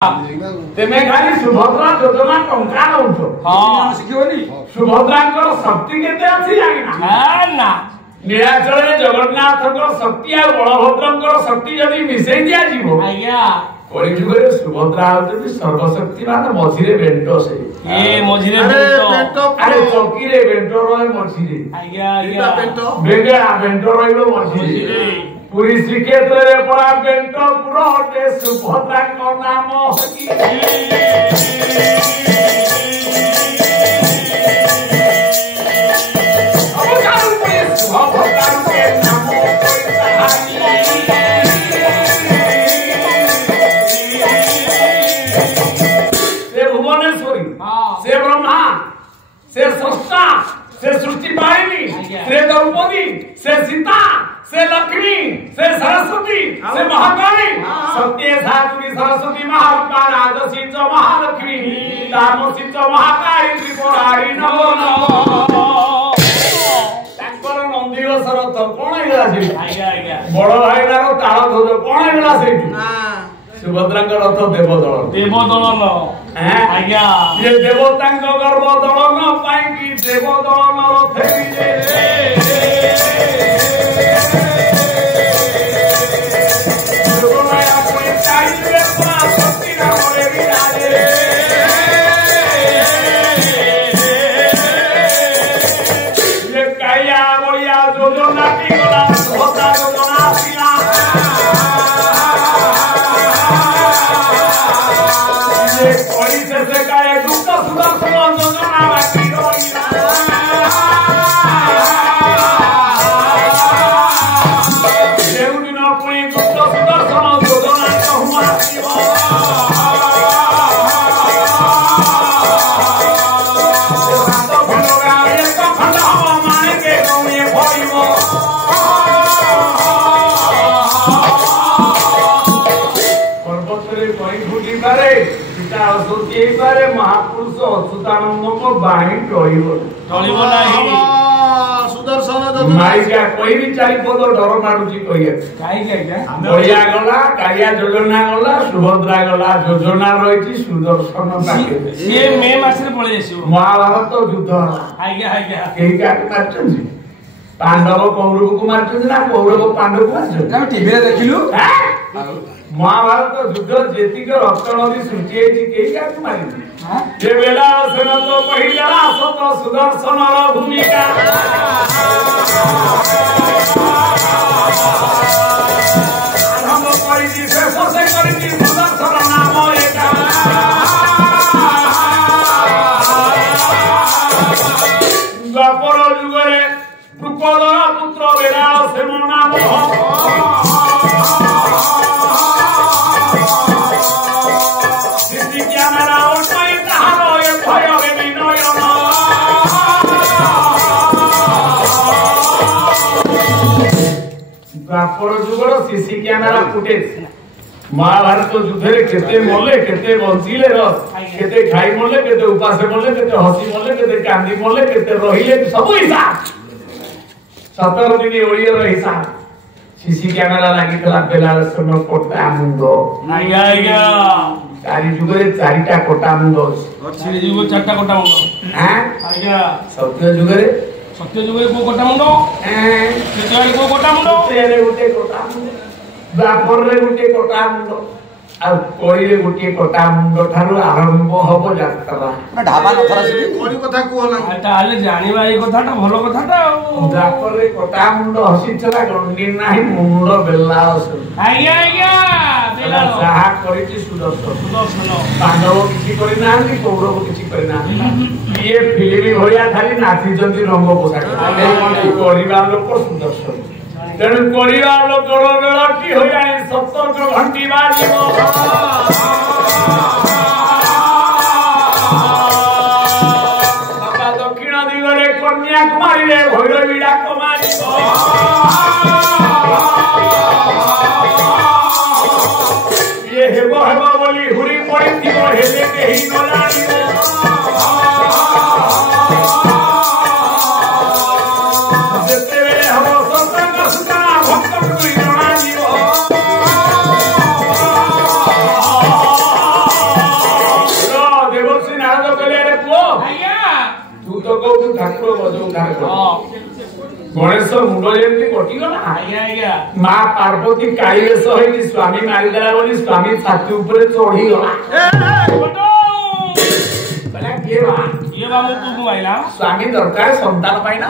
तेमे खाली सुभद्रा योजना टंका दउछ हां सिखिबनी सुभद्रांकर शक्ति केते अछि जानिना हां ना निराचले जगन्नाथकर शक्ति आ बलभद्रंकर शक्ति यदि मिसै दिया जीवो आज्ञा कोई जुगरे सुभद्रा होते सर्वशक्तिमान मझिरे बेंटो से ए मझिरे बेंटो अरे चौकी रे बेंटो रहे मझिरे आज्ञा आज्ञा बेंटो बेगड़ा बेंटो रहिबो मझिरे पूरी श्रीक्षेत्र रे पड़ा बेंटो पुरो होते सुभद्रा को नाम हकी अब कारू पे सुभद्रा के नाम से भुवनेश्वरी से ब्रह्मा से सृष्टा से सृष्टि पायनी से द्रौपदी से सीता से लक्ष्मी से सरस्वती से महाकाली सत्य धात्री सरस्वती महात्मा राजसी च महालक्ष्मी तामसी च महाकाली त्रिपुरारी नमो नमो तांकर नंदीघोषर तो कोन हेला से आज्ञा आज्ञा बड़ भाईनार ताळ ध्वज कोन हेला सेठी सुभद्रांकर रथ देवदलन आज्ञा ये देवतांक गर्भ दलन पाई की देवदलन रथ महापुरुष अच्युतानंद को बाणी टळिबो नाही सुदर्शन माइका कोई भी चारि पद डर मारुची कहिए काई क्या बलिया गला कालिया योजना गला सुभद्रा गला योजना रहिची सुदर्शन पाके से मे मासरे पळे जेसिबो महाभारत युद्ध आज्ञा आज्ञा केही का मारछन पांडव कौरव को मारछन ना कौरव पांडव को मारछन हम टीवी रे देखिलु महाभारत युद्ध जेतिक रक्त नदी सृष्टि हेछि केही का मारिछि जे बेला सेन तो पहिला सत सुदर्शन र भूमिका हम परिधि से ससे करिछि सुदर्शन नाम एका द्वापर युगरे द्रुपद पुत्र बेला सेन नाम द्वापर जुगर सीसी कैमेरा फुटेज महाभारत युद्ध रे केते मले केते बंचिले केते खाई मले केते उपास मले केते हसी मले केते कांदी मले केते रहिले सब हिसाब 17 दिन ओडियो रो हिसाब सीसी कैमेरा लागि तला बेला समय कोटा मुंडो आज्ञा आज्ञा चारि जुगरे चारिटा कोटा मुंडो अछि जुग चारटा कोटा मुंडो हां आज्ञा सत्य जुगरे को कोटा मुंडो तेरे को कोटा मुंडो तेरे गुटे कोटा मुंडो द्वापर रे गुटे कोटा मुंडो आ कोई रे गुटे कोटा मुंडो थारु आरंभ हबो यात्रा ना ढाबा न फरसी कोनी कथा कोला एटा आले जानिबा ए कथाटा भलो कथाटा द्वापर रे कोटा मुंडो हसी चला गंडी नाही मुंडो बेल्ला असु आज्ञा आज्ञा बेला साहा करिछि सुदर्शन पांडव किछि करि नांती कौरव किछि करि नांती ये फिल्म भलिया खाली नाची जंती रंग पोशाक करिबा लोक सुदर्शन तेणु करिबा लोक बेला की हो जाए 70 घंटी बाजिबो बाबा दक्षिण दिगरे कन्याकुमारी रे भैरवी डाक मारिबो ये हेबो हेबो बोली हुरी पड़िथिबो हेले केही नलानिबो भक्त ତ କହୁଛୁ ଠାକୁର ଗଜଉ ଗଣେଶ ମୁଣ୍ଡ ଯେମିତି କଟିଗଲା ମା ପାର୍ବତୀ କାଳି ବେଶ ହେଇକି ସ୍ୱାମୀ ମାରିଦେଲା ବୋଲି ସ୍ୱାମୀ ଛାତି ଉପରେ ଚଢିଗଲା ସ୍ୱାମୀ ଦରକାର ସନ୍ତାନ ପାଇଁ ନା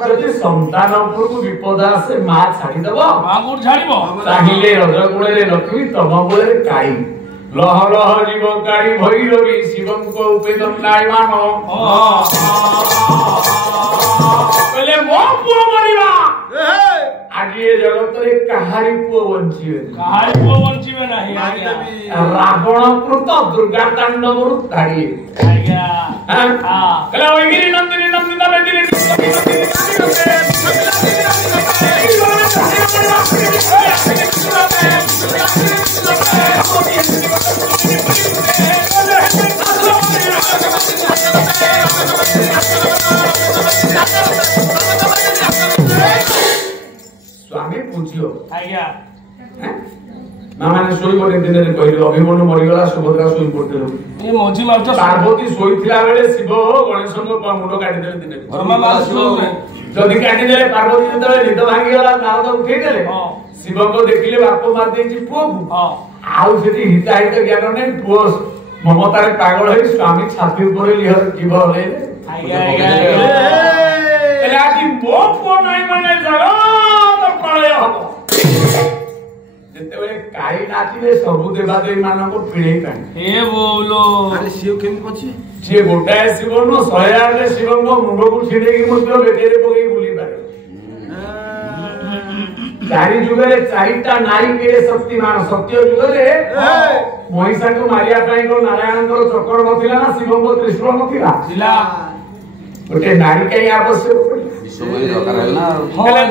ଯଦି ସନ୍ତାନ ଉପରକୁ ବିପଦ ଆସେ ମା ଛାଡିଦବ ଚାହିଁଲେ ରଜକୂଳରେ ଲକ୍ଷ୍ମୀ ତମ କୂଳରେ କାଳି ଲହ ଲହ ଯିବ କାଳି ଭୈରବୀ ଶିବଙ୍କ ଉପରେ ଦଣ୍ଡାୟମାନ କହିଲେ ମୋ ପୁଅ ମରିବା ଆଜି ଏ ଜଗତରେ କାହାରି ପୁଅ ବଞ୍ଚିବେ ନାହିଁ ରାବଣ କୃତ ଦୁର୍ଗା ତାଣ୍ଡବରୁ ଧାଡିଏ ନନ୍ଦିନୀ ନନ୍ଦିତା ବେଦିନୀ ସ୍ୱାମୀ ପୂଜ୍ୟ ମାନେ ଶୋଇପଡେ ଦିନରେ କହିଲେ ଅଭିମନ୍ୟୁ ମରିଗଲା ସୁଭଦ୍ରା ଶୋଇ ପଡିଥିଲେ ପାର୍ବତୀ ଶୋଇଥିଲା ବେଳେ ଶିବ ଗଣେଶଙ୍କ ମୁଣ୍ଡ କାଟିଦେଲେ ଦିନେ ଯଦି କାଟିଦେଲେ ପାର୍ବତୀ ଯେତେବେଳେ ନିଦ ଭାଙ୍ଗିଗଲା ନାରଦ ଉଠେଇଦେଲେ ଶିବଙ୍କ ଦେଖିଲେ ବାପ ମାରି ଦେଇଛି ପୁଅକୁ ଆଉ ସେଠି ହିତାହିତ ଜ୍ଞାନ ନାହିଁ ପୁଅ ମମତାରେ ପାଗଳ ହେଇ ସ୍ୱାମୀ ଛାତି ଉପରେ ଜୀବ ହଲେଇଲେ ଆଜି ମୋ ପୁଅ ନାହିଁ ମାନେ ଜଗତ ପ୍ରଳୟ ହବ ଯେତେବେଳେ କାଳି ନାଚିଲେ ସବୁ ଦେବାଦେବୀ ମାନଙ୍କୁ ପିଳେଇ ପାଣି ସିଏ ଗୋଟାଏ ଶିବ ନୁହଁ 108 ଶିବଙ୍କ ମୁଣ୍ଡକୁ ଛିଣ୍ଡେଇକି ମଧ୍ୟ ବେକରେ ପକେଇ ବୁଲି ପାରେ ଚାରି ଯୁଗରେ ଚାରିଟା ନାରୀ କେଡ଼େ ଶକ୍ତିମାନ ସତ୍ୟ ଯୁଗରେ ମହିଷାକୁ ମାରିବା ପାଇଁ ନାରାୟଣଙ୍କର ଚକ୍ର ନଥିଲା ନା ଶିବଙ୍କ ତ୍ରିଶୂଳ ନଥିଲା ଗୋଟେ ନାରୀ କାହିଁ ଆବଶ୍ୟକ ପଡିଲା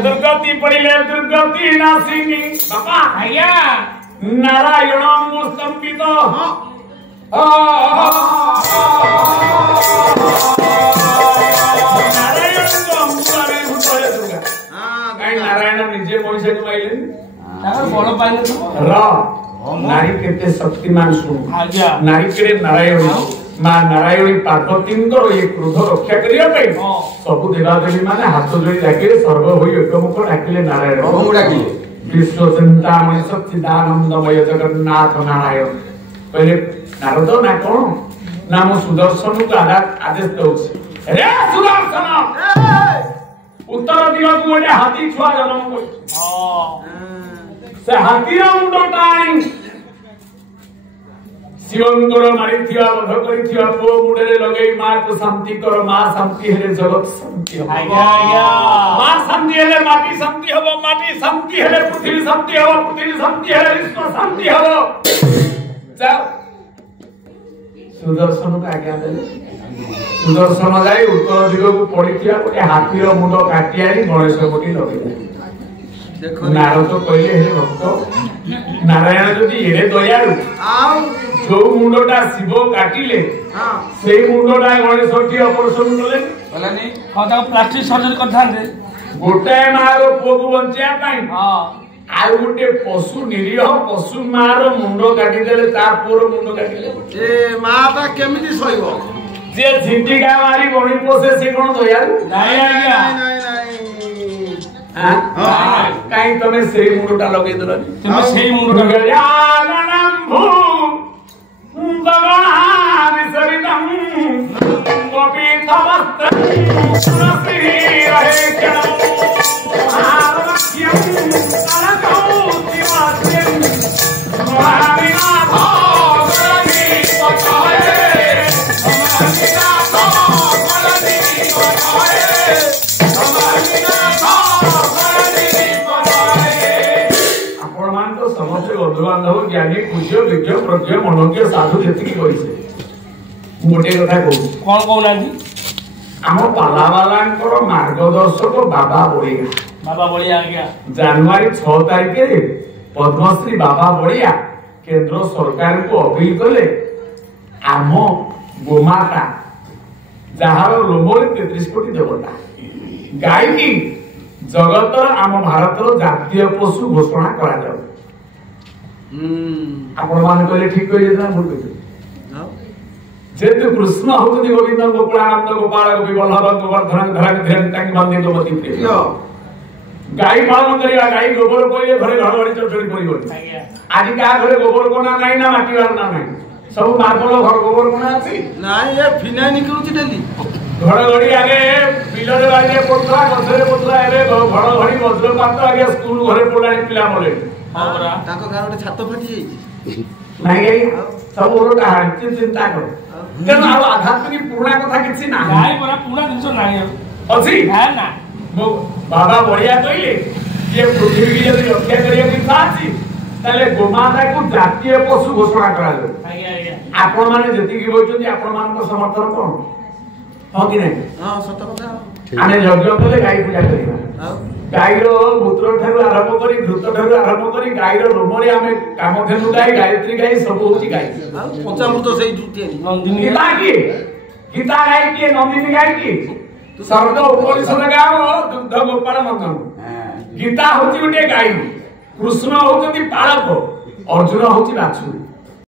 ଦୁର୍ଗତି ପଡିଲେ ଦୁର୍ଗତି ନାସିନୀ ବାପା ଆଜ୍ଞା ନାରାୟଣ ସ୍ତମ୍ଭିତ नारायण निजे पैसा कमाइले बड़ पाइले नारी केते शक्तिमान सुन नारी केरे नारायण मां नारायणी पार्वती ये क्रोध रक्षा करिया पे सब देवादेवी माने हाथ जोड़ी डाकिले सर्व होई एकमुख डाकिले नारायण विश्व चिंतामणि सच्चिदानंदमय जगन्नाथ नारायण कहले नारद ना कोन ना मो सुदर्शन को आदेश दउछि रे सुदर्शन उत्तर दिगक गोटे हाथी छुआ जन्म कर से हाथीर मुंड टाणी शिवंकर मारिथिया वध करिथिया पुओ मुंडरे लगेई मां को शांति कर मां शांति हेले जगत शांति हो मां शांति हेले माटी शांति हो माटी शांति हेले पृथ्वी शांति हो पृथ्वी शांति हेले विश्व शांति हो जाओ सुदर्शन को आज्ञा देले सुदर्शन जाई उत्तर दिगक पड़िथिया गोटे हाथीर मुंड काटी आनी गणेश कोटी लगेले नारद कहले हे भक्त नारायण जदि एरे दयालु जो मुंडटा शिव काटिले से मुंडटा गणेश कोटी ऑपरेशन कले बोलानी हां ता प्लास्टिक सर्जरी करथांते गोटे मारो पुओ बंचिया पाई आउ गोटे पशु निरीह पशु मारो मुंड काटी देले ता पुओर मुंड काटिले ए माता केमिति सहिबो जे झिंटिका मारी गणी पोसे से कोन दयालु नाही आज्ञा कहीं तुम्हें से मुंडटा लगे दल तुम्हें से मुंडटा ज्ञानंभू भगवान सरितम गोपीतवस्त्रं सुरसि रहे क्या आरवक्ष्यं कनकौ दिवास्यं महाविनाथ गणपति पठाये महाविनाथ गणपति पठाये समस्त बंधुबांधव ज्ञानी पूज्य विज्ञ प्रज्ञ मनोज्ञ साधु जी गोटे कथा कहूँ कौन कहना आम पालावाला मार्गदर्शक बाबा बड़िया जनवरी 6 तारिख पद्मश्री बाबा बड़िया केंद्र सरकार को अपील कले आम गोमाता जार लोमरे 33 कोटी देवता गाय की जगतर आम भारतर जातीय पशु घोषणा करा जाऊ आपण मान कहले ठीक कहि जेता भूल कहि जेतु कृष्ण होती गोविंद गोकुलानंद गोपाल गोपी वल्लभ गोवर्धन धरन धरन ताकि बंदे तो मति प्रिय गाई पालन करिया गाई गोबर कोइले घरे घरवाड़ी चोरी परिबो आज का घरे गोबर कोना नाही ना माटी वाला नाही सब मार्बल घर गोबर कोना अछि नाही ये फिनाइ निकलुची डेली घड़घड़ी आगे बिलरे बाड़े पड़ता गछरे पड़ता एरे घड़घड़ी वज्रपात आगे स्कूल घरे पड़ानी पिला मले हां बरा ताको घर ओटे छात फटी जाई नाही गई सब ओरोटा हांती चिंता करो तेन आ आध्यात्मिक पुराणा कथा किछि ना नाही बरा पुराणा जिंस नाही अछि है ना मो बाबा बढिया कइले ये पृथ्वी की यदि रक्षा करिया की साथी ताले गोमाता को जातीय पशु घोषणा करा दो आज्ञा आज्ञा आपण माने जति की बोलछन आपण मान को समर्थन कोन हो कि नहीं हां सत कथा आने यज्ञ कले गाई पूजा करिबा गाईर मूत्र ठारू आरंभ करी घृत ठारू आरंभ करी गाईर रोमरे आमे कामधेनु गाई गायत्री गाई सब होची गाई पंचामृत सेई दुतिया नंदिनी गीता की गीता गाई की नंदिनी गाई की सर्ग उपनिषद गाओ दुग्ध गोपाल नंदन गीता होची गोटे गाई कृष्ण होती पालक अर्जुन होची बाछुरी